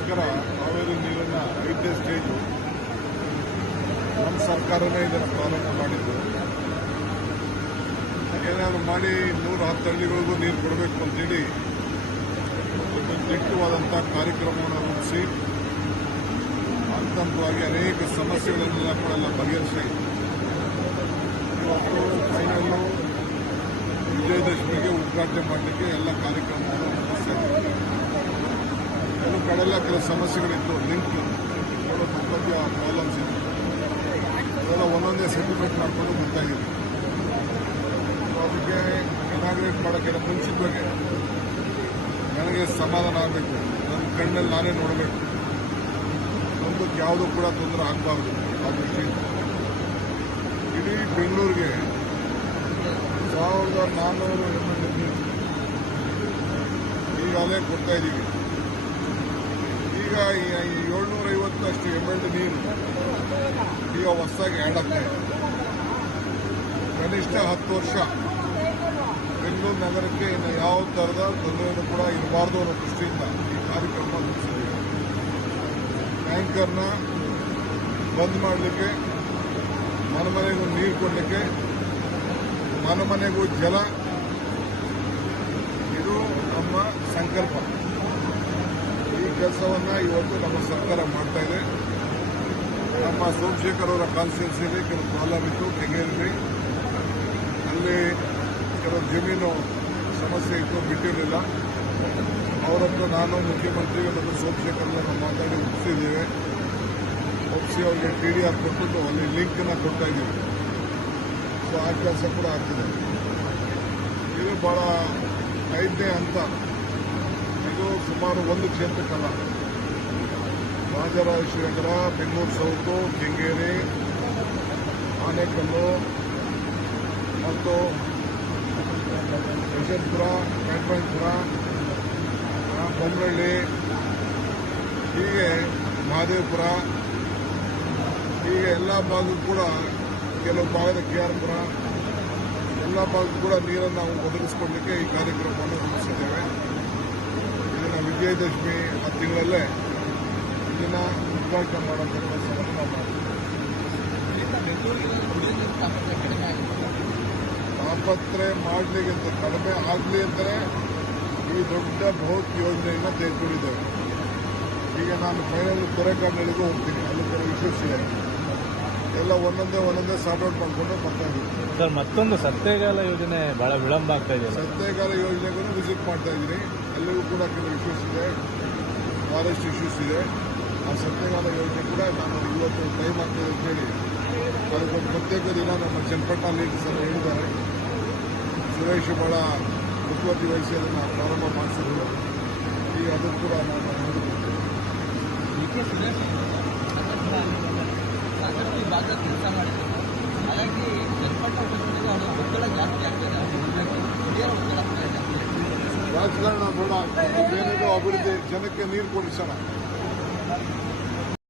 ಅದಕ್ಕೋಸ್ಕರ ಕಾವೇರಿ ನೀರನ್ನು ಐದನೇ ಸ್ಟೇಜು ನಮ್ಮ ಸರ್ಕಾರನೇ ಇದನ್ನು ಪ್ರಾರಂಭ ಮಾಡಿದ್ದು. ಏನಾದ್ರು ಮಾಡಿ ನೂರ ಹತ್ತು ಹಳ್ಳಿಗಳಿಗೂ ನೀರು ಕೊಡಬೇಕು ಅಂತೇಳಿ ಒಂದು ದಿಟ್ಟವಾದಂಥ ಕಾರ್ಯಕ್ರಮವನ್ನು ರೂಪಿಸಿ ಹಂತ ಹಂತವಾಗಿ ಅನೇಕ ಸಮಸ್ಯೆಗಳನ್ನೆಲ್ಲ ಕೂಡ ಎಲ್ಲ ಬಗೆಹರಿಸಿ ಇವತ್ತು ಫೈನಲ್ಲು ವಿಜಯದಶಮಿಗೆ ಉದ್ಘಾಟನೆ ಮಾಡಲಿಕ್ಕೆ ಎಲ್ಲ ಕಾರ್ಯಕ್ರಮವನ್ನು ಮುಗಿಸ್ತಾ ಇದ್ದೀವಿ ಕೆಲವು ಕಡೆಲ್ಲ ಕೆಲವು ಸಮಸ್ಯೆಗಳಿತ್ತು. ಲಿಂಕ್ ಮುಖ್ಯ ಪ್ರಾಬ್ಲಮ್ಸ್ ಇತ್ತು. ಅದೆಲ್ಲ ಒಂದೊಂದೇ ಸೆಟಲ್ಮೆಂಟ್ ಮಾಡಿಕೊಂಡು ಮುಂದಾಗಿದೆ. ಅದಕ್ಕೆ ಇನಾಗ್ರೇಟ್ ಮಾಡೋಕ್ಕಿಂತ ಮುಂಚಿತವಾಗಿ ನನಗೆ ಸಮಾಧಾನ ಆಗಬೇಕು. ನನ್ನ ಕಣ್ಣಲ್ಲಿ ನಾನೇ ನೋಡಬೇಕು. ಮುಂದಕ್ಕೆ ಯಾವುದೂ ಕೂಡ ತೊಂದರೆ ಆಗಬಾರ್ದು ಆ ದೃಷ್ಟಿಯಿಂದ. ಇಡೀ ಬೆಂಗಳೂರಿಗೆ ಸಾವಿರದ ನಾನ್ನೂರು ನೀರು ಈಗಾಗಲೇ ಕೊಡ್ತಾ ಇದ್ದೀವಿ. ಈಗ ಏಳ್ನೂರ ಐವತ್ತಷ್ಟು ಎಂ ಎಲ್ ನೀರು ಈಗ ಹೊಸದಾಗಿ ಆ್ಯಡ್ ಆಗ್ತಾ ಕನಿಷ್ಠ ಹತ್ತು ವರ್ಷ. ಬೆಂಗಳೂರು ನಗರಕ್ಕೆ ಇನ್ನು ಯಾವ ಥರದ ತೊಂದರೆಯೂ ಕೂಡ ಇರಬಾರ್ದು ಅನ್ನೋ ದೃಷ್ಟಿಯಿಂದ ಈ ಕಾರ್ಯಕ್ರಮ ರೂಪಿಸಿದ್ದೀವಿ ಟ್ಯಾಂಕರ್ನ ಬಂದ್ ಮಾಡಲಿಕ್ಕೆ ಮನೆ ಮನೆಗೂ ನೀರು ಕೊಡಲಿಕ್ಕೆ ಮನೆ ಮನೆಗೂ ಜಲ, ಇದು ನಮ್ಮ ಸಂಕಲ್ಪ. ಕೆಲಸವನ್ನ ಇವತ್ತು ನಮ್ಮ ಸರ್ಕಾರ ಮಾಡ್ತಾ ಇದೆ. ನಮ್ಮ ಸೋಮಶೇಖರ್ ಅವರ ಕಾನ್ಸ್ಟಿಟ್ಯೂನ್ಸಿಯಲ್ಲಿ ಕೆಲವು ಪ್ರಾಬ್ಲಮ್ ಇತ್ತು ಕೆಂಗೇರಿ ಅಲ್ಲಿ ಕೆಲವು ಜಮೀನು ಸಮಸ್ಯೆ ಇತ್ತು, ಬಿಟ್ಟಿರಲಿಲ್ಲ. ಅವರತ್ರ ನಾನು ಮುಖ್ಯಮಂತ್ರಿ ಮತ್ತು ಸೋಮಶೇಖರ್ನ ಮಾತಾಡಿ ಒಪ್ಪಿಸಿದ್ದೇವೆ ಒಪ್ಪಿಸಿ ಅವರಿಗೆ ಟಿ ಡಿ ಆರ್ ಕೊಟ್ಟುಬಿಟ್ಟು ಅಲ್ಲಿ ಲಿಂಕ್ನ ಕೊಡ್ತಾ ಇದ್ದೀವಿ. ಸೊ ಆ ಕೆಲಸ ಕೂಡ ಆಗ್ತಿದೆ. ಇದು ಬಹಳ ಐದನೇ ಹಂತ. ಸುಮಾರು ಒಂದು ಕ್ಷೇತ್ರಕ್ಕಲ್ಲ. ರಾಜರಾಜೇಶ್ವರ ಬೆಂಗಳೂರು ಸೌತು, ಕೆಂಗೇರಿ, ಆನೇಕಲ್ಲು ಮತ್ತು ಯಶವಂತಪುರ ಕ್ಯಾಟ್ರಾಯಪುರ ಬೊಮ್ಮನಹಳ್ಳಿ ಹೀಗೆ ಮಹದೇವಪುರ, ಹೀಗೆ ಎಲ್ಲ ಭಾಗಕ್ಕೂ ಕೂಡ ಕೆಲವು ಭಾಗದ ಕೆ ಆರ್ ಪುರ ಎಲ್ಲ ಭಾಗಕ್ಕೂ ಕೂಡ ನೀರನ್ನು ನಾವು ಒದಗಿಸಿಕೊಡ್ಲಿಕ್ಕೆ ಈ ಕಾರ್ಯಕ್ರಮವನ್ನು ರೂಪಿಸಿದ್ದೇವೆ. ವಿಜಯದಶಮಿ ತಿಂಗಳಲ್ಲೇ ಇದನ್ನು ಉದ್ಘಾಟನೆ ಮಾಡುವಂಥ ಕೆಲಸವನ್ನು ನಾವು ಮಾಡ್ತೀವಿ. ತಾಪತ್ರೆ ಮಾಡಲಿಕ್ಕೆ ಅಂತ ಕಡಿಮೆ ಆಗಲಿ ಅಂತಲೇ ಈ ದೊಡ್ಡ ಬೃಹತ್ ಯೋಜನೆಯನ್ನು ತೆಗೆದುಕೊಂಡಿದ್ದೇವೆ. ಈಗ ನಾನು ಫೈನಲ್ ಕೊರೆಕಾಡಿನಲ್ಲಿಗೂ ಹೋಗ್ತೀನಿ. ಅಲ್ಲಿ ಕೆಲವು ಇದೆ. ಎಲ್ಲ ಒಂದೊಂದೇ ಒಂದೊಂದೇ ಸಾರ್ಟ್ ಔಟ್ ಮಾಡಿಕೊಂಡು ಬರ್ತಾ ಇದ್ದೀವಿ. ಸರ್ ಮತ್ತೊಂದು ಸತ್ಯಗಾಲ ಯೋಜನೆ ಬಹಳ ವಿಳಂಬ ಆಗ್ತಾ ಇದೆ ಸರ್ ಸತ್ಯಗಾಲ ಯೋಜನೆಗೂ ವಿಸಿಟ್ ಮಾಡ್ತಾ ಇದ್ದೀನಿ. ಎಲ್ಲರಿಗೂ ಕೂಡ ಕೆಲವು ಇಶ್ಯೂಸ್ ಇದೆ. ಫಾರೆಸ್ಟ್ ಇಶ್ಯೂಸ್ ಇದೆ. ಆ ಸತ್ಯಗಾಲ ಯೋಜನೆ ಕೂಡ ನಾನು ಇವತ್ತು ಟೈಮ್ ಆಗ್ತದೆ ಅಂತೇಳಿ ಅದಕ್ಕೊಂದು ಪ್ರತ್ಯೇಕ ದಿನ ನಮ್ಮ ಚನ್ನಪಟ್ಟಣಲ್ಲಿ ಸರ್ ಹೇಳಿದ್ದಾರೆ. ಸುರೇಶ್ ಬಹಳ ಮುತುವರ್ಜಿ ವಹಿಸಿ ಅದನ್ನು ಪ್ರಾರಂಭ ಮಾಡಿಸಿದ್ರು ಈ ಅದನ್ನು ಕೂಡ ನಾನು ನೋಡಿಕೊಡ್ತೇನೆ ಸಾಕಷ್ಟು ಕೆಲಸ ಮಾಡಿದ್ರು. ಹಾಗಾಗಿ ಜನಪಟ್ಟ ಉಪಚುನಾವಣೆಗೆ ಅವರ ಜಾಸ್ತಿ ಆಗ್ತದೆ. ಇದೇ ಒತ್ತಡ ಬೇರೆದು ಅಭಿವೃದ್ಧಿ, ಜನಕ್ಕೆ ನೀರು ಕೊಡಿಸೋಣ.